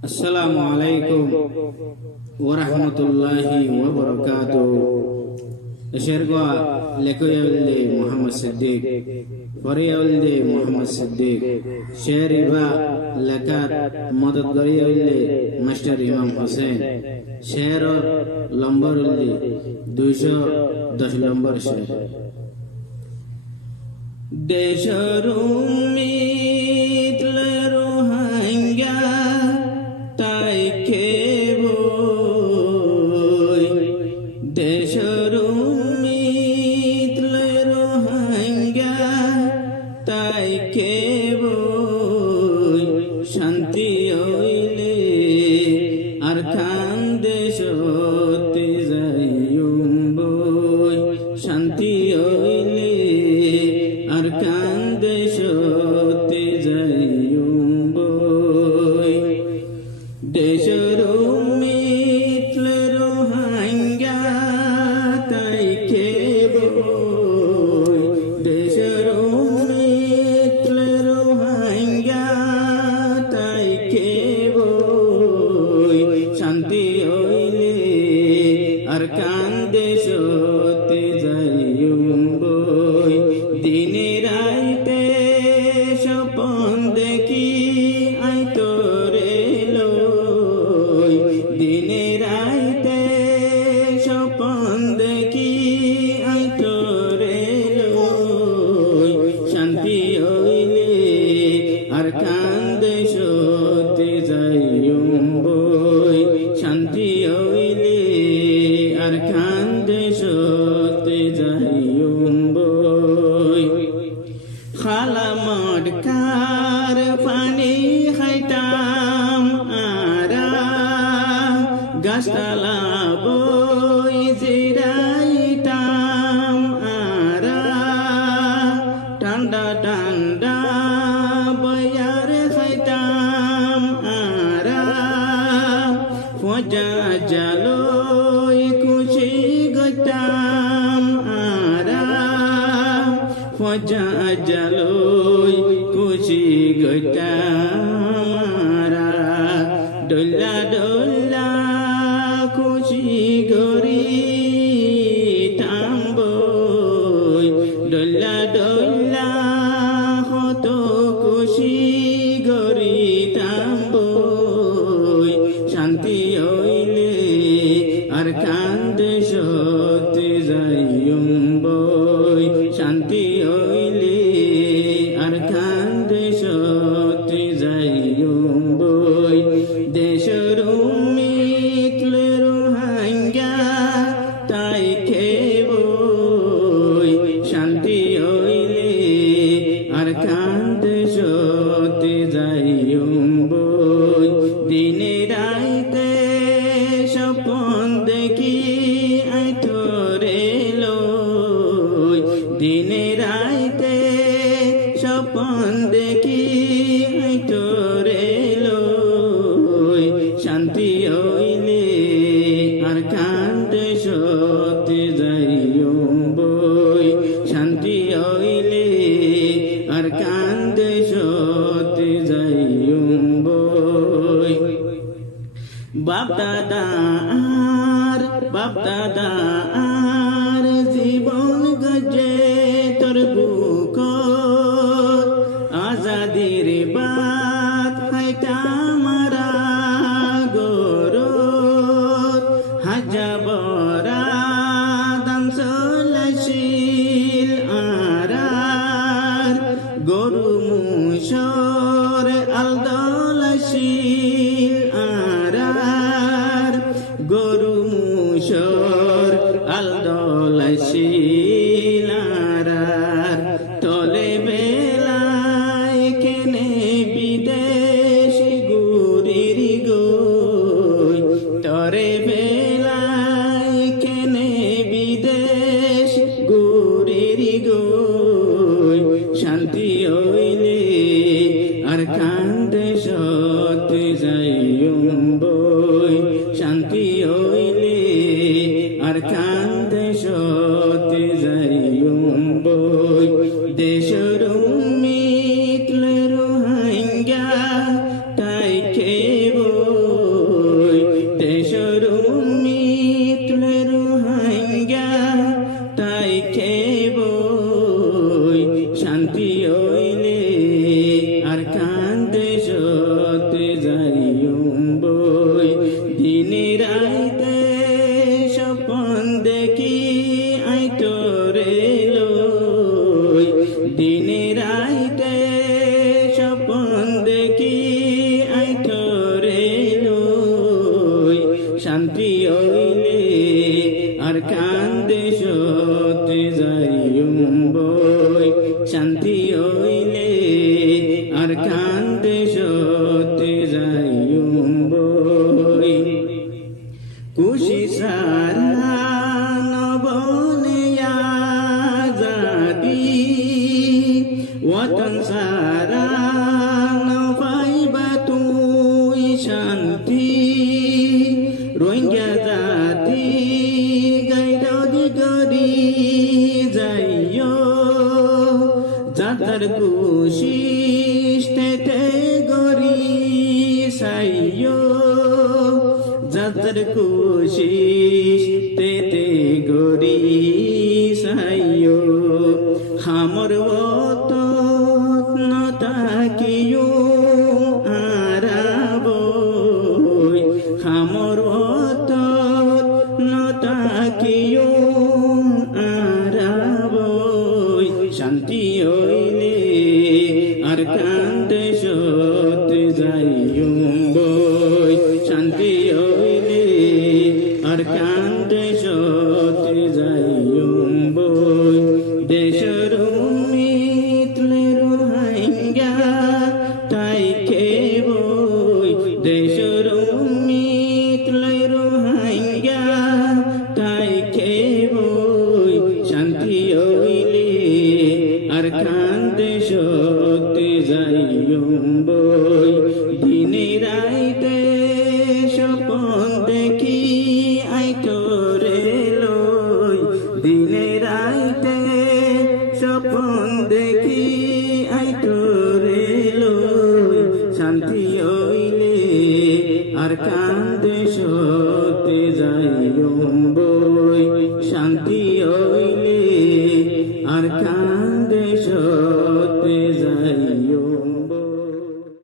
السلام عليكم ورحمة الله وبركاته. الشرقة لكي محمد صديق فريا ولدي محمد صديق شهربا لكات مدد غريا ولدي مستر إمام حسين شهر لمبر ولدي 210 لمبر شهر দেশরুমি শান্তি হইলে আর কান্দে সত্যি যাইম বই শান্তি হইলে আর কান্দে সত্যি যাইম বই দেশের মিতলের হাঙ্গা তাই খেব দেশের মিতলের হাঙ্গা তাই খেব শান্তি হইলে আর কান্দে সত্যি যাইম বই দিনে রাইতে স্বপন দেখি আই তোরে লই দিনে রাইতে স্বপন দেখি আই তোরে লই শান্তি হইলে আর কান্দে সত্যি যাইম বই শান্তি হইলে আর কান্দে সত্যি যাইম বই খালা মটকার পানি খাইতাম আরা গাছতলা বই জিরাইতাম আরা ঠান্ডা ঠান্ডা বয়ার খাইতাম আরা ফজা জালই খুশি গইতাম আরা ফজা জালই খুশি গইতাম আরা ডোলা ডোলা খুশি গরি তাম্বই ডোলা ডোলা কত খুশি গরি তাম্বই শান্তি হইলে আর কান্দে সত্যি যাইম বই শান্তি হইলে আর কান্দে সত্যি যাইম বই দেশের মিতলের হাঙ্গা তাই খেব শান্তি হইলে আর কান্দে সত্যি যাইম বই দিনে রাইতে স্বপন দেখি আই তোরে লই দিনে রাইতে স্বপন দেখি আই তোরে লই শান্তি হইলে আর কান্দে সত্যি যাইম বই শান্তি হইলে আর কান্দে সত্যি যাইম বই বাপ দাদা আর জীবন গজে তোর বুক আজাদির বাত হাইটা মারা গরো হাজাবরা দামসলশীল আরার গরু মুশর আলদলশীল আরার গরু মুশর আলদলশীল আরার তলে বেলায় কেনে বিদেশ গুরির গই তরে বেলায় কেনে বিদেশ গুরির গই শান্তি হইলে আর কান্দে সত্যি যাইম বই শান্তি হইলে আর কান্দে সত্যি যাইম বই দেশের মিতলের হাঙ্গা তাই খেব কোশিশ তেতে গরি সাইয়ো হামর ওত নতাকিয়ো আরাবই হামর ওত নতাকিয়ো আরাবই শান্তি হইলে আর কান্দে সতে যাইয়ুম বই শান্তি হইলে আর কান্দে সতে যাইয়ুম বই দেশের মিতলে রোহাইঙ্গা তাই খেবই দেশের মিতলে রোহাইঙ্গা তাই খেবই শান্তি হইলে আর কান্দে সতে যাইয়ুম বই দিনে রাইতে স্বপন দেখি আইতরে লই দিনে রাইতে স্বপন দেখি আইতরে লই শান্তি হইলে আর কান্দে